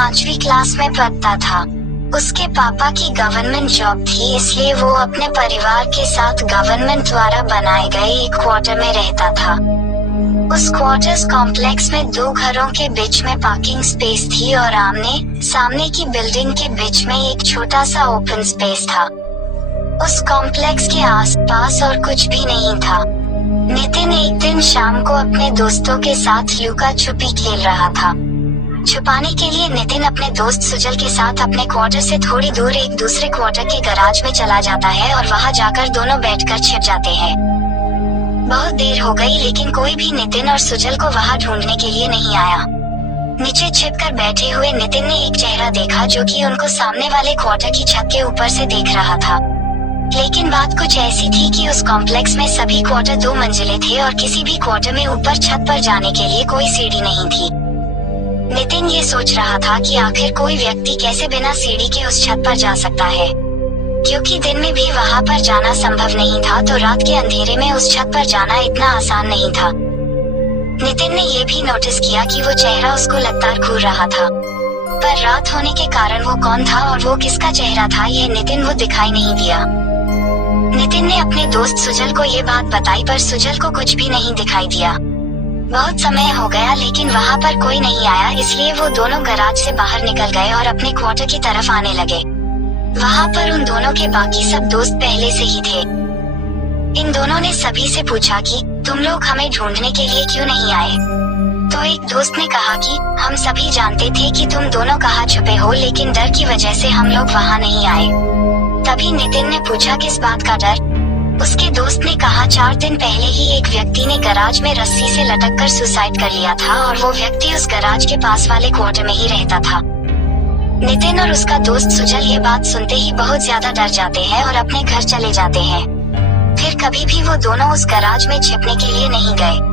5वीं क्लास में पढ़ता था। उसके पापा की गवर्नमेंट जॉब थी, इसलिए वो अपने परिवार के साथ गवर्नमेंट द्वारा बनाए गए एक क्वार्टर में रहता था। उस क्वार्टर्स कॉम्प्लेक्स में 2 घरों के बीच में पार्किंग स्पेस थी और आमने सामने की बिल्डिंग के बीच में एक छोटा सा ओपन स्पेस था। उस कॉम्प्लेक्स के आसपास और कुछ भी नहीं था। नितिन एक दिन शाम को अपने दोस्तों के साथ लुका छुपी खेल रहा था। छुपाने के लिए नितिन अपने दोस्त सुजल के साथ अपने क्वार्टर से थोड़ी दूर एक दूसरे क्वार्टर के गैराज में चला जाता है और वहां जाकर दोनों बैठकर छिप जाते हैं। बहुत देर हो गई लेकिन कोई भी नितिन और सुजल को वहां ढूंढने के लिए नहीं आया। नीचे छिपकर बैठे हुए नितिन ने एक चेहरा देखा जो कि उनको सामने वाले क्वार्टर की छत के ऊपर से देख रहा था। लेकिन बात कुछ ऐसी थी कि उस कॉम्प्लेक्स में सभी क्वार्टर 2 मंजिले थे और किसी भी क्वार्टर में ऊपर छत पर जाने के लिए कोई सीढ़ी नहीं थी। नितिन ये सोच रहा था कि आखिर कोई व्यक्ति कैसे बिना सीढ़ी के उस छत पर जा सकता है। क्योंकि दिन में भी वहां पर जाना संभव नहीं था, तो रात के अंधेरे में उस छत पर जाना इतना आसान नहीं था। नितिन ने ये भी नोटिस किया कि वो चेहरा उसको लगातार घूर रहा था, पर रात होने के कारण वो कौन था और वो किसका चेहरा था यह नितिन को दिखाई नहीं दिया। नितिन ने अपने दोस्त सुजल को ये बात बताई, पर सुजल को कुछ भी नहीं दिखाई दिया। बहुत समय हो गया लेकिन वहां पर कोई नहीं आया, इसलिए वो दोनों गैराज से बाहर निकल गए और अपने क्वार्टर की तरफ आने लगे। वहां पर उन दोनों के बाकी सब दोस्त पहले से ही थे। इन दोनों ने सभी से पूछा कि तुम लोग हमें ढूंढने के लिए क्यों नहीं आए। तो एक दोस्त ने कहा कि हम सभी जानते थे कि तुम दोनों कहाँ छुपे हो, लेकिन डर की वजह से हम लोग वहां नहीं आए। तभी नितिन ने पूछा किस बात का डर। उसके दोस्त ने कहा 4 दिन पहले ही एक व्यक्ति ने गैराज में रस्सी से लटककर सुसाइड कर लिया था और वो व्यक्ति उस गैराज के पास वाले क्वार्टर में ही रहता था। नितिन और उसका दोस्त सुजल ये बात सुनते ही बहुत ज्यादा डर जाते हैं और अपने घर चले जाते हैं। फिर कभी भी वो दोनों उस गैराज में छिपने के लिए नहीं गए।